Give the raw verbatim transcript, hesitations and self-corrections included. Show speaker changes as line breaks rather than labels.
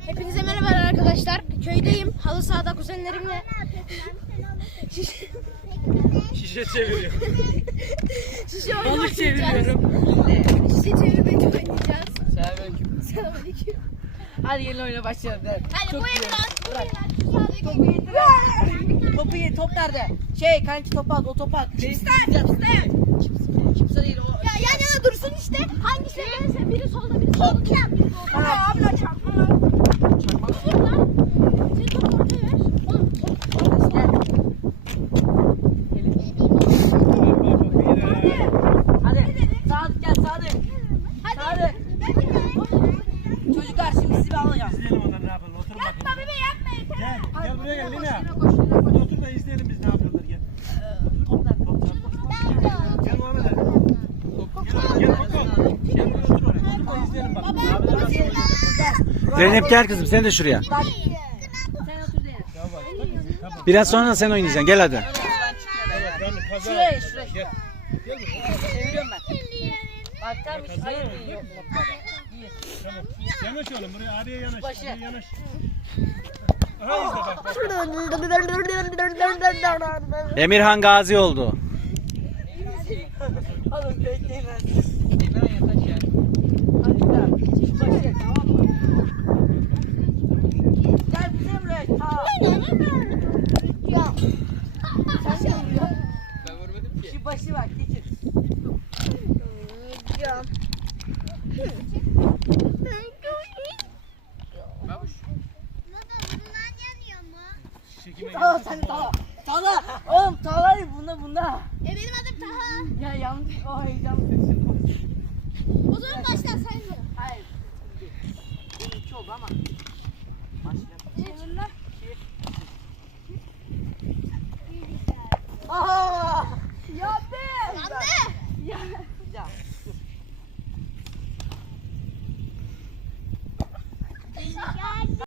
Hepinize merhaba arkadaşlar. Köydeyim. Halı sahada kuzenlerimle.
Şişe çeviriyor.
Şişe
Balık
oynayacağız.
çeviriyorum.
Şişe çevirmeyi oynayacağız.
Selamünaleyküm.
Selamünaleyküm.
Hadi gelin oyuna başlayalım.
Hadi
Çok
bu
güzel.
evden.
Bırak.
Topu yedir.
Topu ye, top nerede? Şey kanki top at, o top at.
Kimse. Kimse.
Kimse değil o.
Ya yan yana dursun işte. Hangisi gelirse biri solda biri solda. Biri solda. Aa abla çarpma lan. Çarpma. Dur lan. Sen topu ortaya ver. Oğlum top ortasına.
Hadi. Sadık gel Sadık. Sadık. Çocuklar şimdi sizi bir alacağım.
İzleyelim onları ne yapalım. Oturun bakayım.
Yapma bebe yapma yeter.
Gel, gel buraya gel Lina.
Koş, yine koş.
Otur da izleyelim biz ne yapıyorlar gel. Gel Muhammed Ali. Gel, gel Koko. Gel buraya otur oraya. Otur da izleyelim bak. Ne yapıyorlar?
Zeynep gel kızım sen de şuraya.
Sen otur diye.
Tamam, tamam.
Biraz sonra da sen oynayacaksın gel hadi.
Ben kaza
Şuraya,
yaptım.
şuraya.
Gel. Gel buraya.
Çeviriyorum ben. Bak tam hiç
Kaza
hayır
yaptım.
değil yok. İyi.
Tamam. Yanaş oğlum buraya. Araya yanaş.
Başı.
Buraya yanaş. Aha izle bak bak.
Emirhan Gazi oldu.
Oğlum bekleyin ben. Ekran yaklaş ya. Hadi gel. Başı tamam mı? Gel bize buraya. Ta.
Ya.
Sen de vuruyor. Ben vurmadım ki. Şu başı bak getir.
Ya.
Çekime
Tala sen tala. Tala. Oğlum tala bunda bunda.
E benim adım Taha.
Ya yanlış o heyecan.
O zaman başla sen de.
Hayır. Benim iki oldu ama. Başlayalım.
Çevir lan.
Aha!
Yandı. Yandı.
Ya. Ya. Dur.